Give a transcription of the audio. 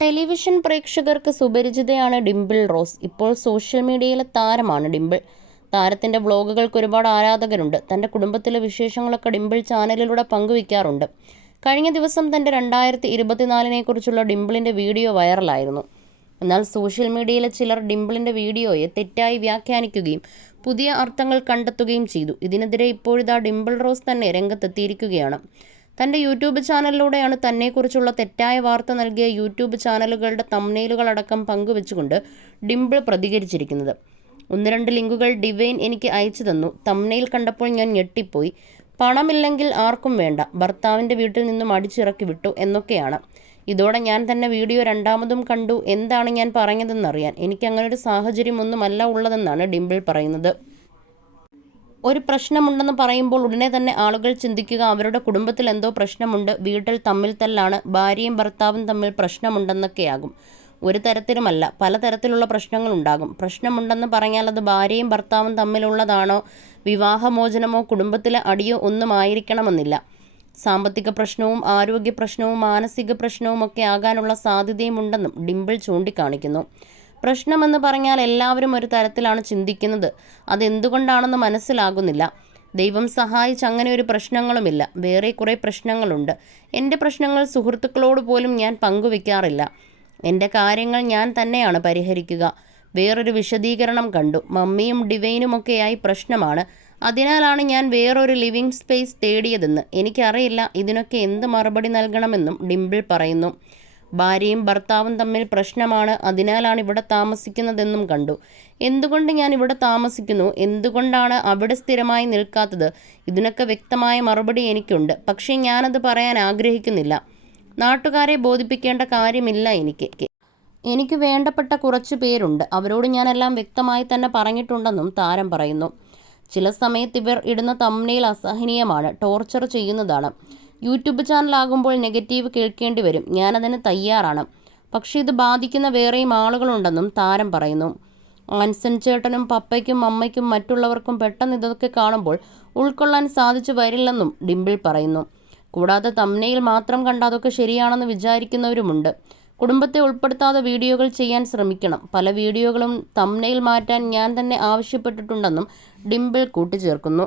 Television പ്രേക്ഷകർക്ക് സുപരിചിതയാണ് Dimple rose. ഇപ്പോൾ സോഷ്യൽ മീഡിയയിലെ താരമാണ് ഡിംപിൾ. താരത്തിന്റെ വ്ളോഗുകൾക്ക് ഒരുപാട് ആരാധകരുണ്ട്. തന്റെ കുടുംബത്തിലെ വിശേഷങ്ങളൊക്കെ ഡിംപിൾ ചാനലിലൂടെ പങ്കുവയ്ക്കാറുണ്ട്. കഴിഞ്ഞ ദിവസം തന്റെ രണ്ടായിരത്തി ഇരുപത്തിനാലിനെ കുറിച്ചുള്ള ഡിംപിളിന്റെ വീഡിയോ വൈറലായിരുന്നു. എന്നാൽ സോഷ്യൽ മീഡിയയിലെ ചിലർ ഡിംപിളിന്റെ വീഡിയോയെ തെറ്റായി വ്യാഖ്യാനിക്കുകയും പുതിയ അർത്ഥങ്ങൾ കണ്ടെത്തുകയും ചെയ്തു. ഇതിനെതിരെ ഇപ്പോഴിതാ ഡിംപിൾ റോസ് തന്നെ രംഗത്തെത്തിയിരിക്കുകയാണ്. തന്റെ യൂട്യൂബ് ചാനലിലൂടെയാണ് തന്നെക്കുറിച്ചുള്ള തെറ്റായ വാർത്ത നൽകിയ യൂട്യൂബ് ചാനലുകളുടെ തമ്നെയിലുകളടക്കം പങ്കുവെച്ചുകൊണ്ട് ഡിംപിൾ പ്രതികരിച്ചിരിക്കുന്നത്. ഒന്ന് രണ്ട് ലിങ്കുകൾ ഡിവൈൻ എനിക്ക് അയച്ചു തന്നു. തമ്മനെയിൽ കണ്ടപ്പോൾ ഞാൻ ഞെട്ടിപ്പോയി. പണമില്ലെങ്കിൽ ആർക്കും വേണ്ട. ഭർത്താവിന്റെ വീട്ടിൽ നിന്നും അടിച്ചിറക്കി വിട്ടു എന്നൊക്കെയാണ്. ഇതോടെ ഞാൻ തന്നെ വീഡിയോ രണ്ടാമതും കണ്ടു. എന്താണ് ഞാൻ പറഞ്ഞതെന്നറിയാൻ. എനിക്കങ്ങനൊരു സാഹചര്യമൊന്നുമല്ല ഉള്ളതെന്നാണ് ഡിംപിൾ പറയുന്നത്. ഒരു പ്രശ്നമുണ്ടെന്ന് പറയുമ്പോൾ ഉടനെ തന്നെ ആളുകൾ ചിന്തിക്കുക അവരുടെ കുടുംബത്തിൽ എന്തോ പ്രശ്നമുണ്ട് വീട്ടിൽ തമ്മിൽ തല്ലാണ് ഭാര്യയും ഭർത്താവും തമ്മിൽ പ്രശ്നമുണ്ടെന്നൊക്കെയാകും. ഒരു തരത്തിലുമല്ല പലതരത്തിലുള്ള പ്രശ്നങ്ങളുണ്ടാകും. പ്രശ്നമുണ്ടെന്ന് പറഞ്ഞാൽ അത് ഭാര്യയും ഭർത്താവും തമ്മിലുള്ളതാണോ വിവാഹമോചനമോ കുടുംബത്തിലെ അടിയോ ഒന്നും ആയിരിക്കണമെന്നില്ല. സാമ്പത്തിക പ്രശ്നവും ആരോഗ്യ പ്രശ്നവും മാനസിക പ്രശ്നവും ഒക്കെ ആകാനുള്ള സാധ്യതയുമുണ്ടെന്നും ഡിംപിൾ ചൂണ്ടിക്കാണിക്കുന്നു. പ്രശ്നമെന്ന് പറഞ്ഞാൽ എല്ലാവരും ഒരു തരത്തിലാണ് ചിന്തിക്കുന്നത്. അതെന്തുകൊണ്ടാണെന്ന് മനസ്സിലാകുന്നില്ല. ദൈവം സഹായിച്ച് അങ്ങനെ ഒരു പ്രശ്നങ്ങളുമില്ല. വേറെ കുറേ പ്രശ്നങ്ങളുണ്ട്. എന്റെ പ്രശ്നങ്ങൾ സുഹൃത്തുക്കളോട് പോലും ഞാൻ പങ്കുവെക്കാറില്ല. എന്റെ കാര്യങ്ങൾ ഞാൻ തന്നെയാണ് പരിഹരിക്കുക. വേറൊരു വിശദീകരണം കണ്ടു. മമ്മിയും ഡിവൈനുമൊക്കെയായി പ്രശ്നമാണ്. അതിനാലാണ് ഞാൻ വേറൊരു ലിവിങ് സ്പേസ് തേടിയതെന്ന്. എനിക്കറിയില്ല ഇതിനൊക്കെ എന്ത് മറുപടി നൽകണമെന്നും ഡിംപിൾ പറയുന്നു. ഭാര്യയും ഭർത്താവും തമ്മിൽ പ്രശ്നമാണ്. അതിനാലാണ് ഇവിടെ താമസിക്കുന്നതെന്നും കണ്ടു. എന്തുകൊണ്ട് ഞാൻ ഇവിടെ താമസിക്കുന്നു? എന്തുകൊണ്ടാണ് അവിടെ സ്ഥിരമായി നിൽക്കാത്തത്? ഇതിനൊക്കെ വ്യക്തമായ മറുപടി എനിക്കുണ്ട്. പക്ഷേ ഞാനത് പറയാൻ ആഗ്രഹിക്കുന്നില്ല. നാട്ടുകാരെ ബോധിപ്പിക്കേണ്ട കാര്യമില്ല എനിക്ക്. എനിക്ക് വേണ്ടപ്പെട്ട കുറച്ച് പേരുണ്ട്. അവരോട് ഞാനെല്ലാം വ്യക്തമായി തന്നെ പറഞ്ഞിട്ടുണ്ടെന്നും താരം പറയുന്നു. ചില സമയത്ത് ഇവർ ഇടുന്ന തമ്മിൽ അസഹനീയമാണ്. ടോർച്ചർ ചെയ്യുന്നതാണ്. യൂട്യൂബ് ചാനലാകുമ്പോൾ നെഗറ്റീവ് കേൾക്കേണ്ടി വരും. ഞാനതിന് തയ്യാറാണ്. പക്ഷേ ഇത് ബാധിക്കുന്ന വേറെയും ആളുകളുണ്ടെന്നും താരം പറയുന്നു. ആൻസൺ ചേട്ടനും പപ്പയ്ക്കും അമ്മയ്ക്കും മറ്റുള്ളവർക്കും പെട്ടെന്ന് ഇതൊക്കെ കാണുമ്പോൾ ഉൾക്കൊള്ളാൻ സാധിച്ചു വരില്ലെന്നും ഡിംപിൾ പറയുന്നു. കൂടാതെ തമ്മനയിൽ മാത്രം കണ്ട അതൊക്കെ ശരിയാണെന്ന് വിചാരിക്കുന്നവരുമുണ്ട്. കുടുംബത്തെ ഉൾപ്പെടുത്താതെ വീഡിയോകൾ ചെയ്യാൻ ശ്രമിക്കണം. പല വീഡിയോകളും തമ്മനയിൽ മാറ്റാൻ ഞാൻ തന്നെ ആവശ്യപ്പെട്ടിട്ടുണ്ടെന്നും ഡിംപിൾ കൂട്ടിച്ചേർക്കുന്നു.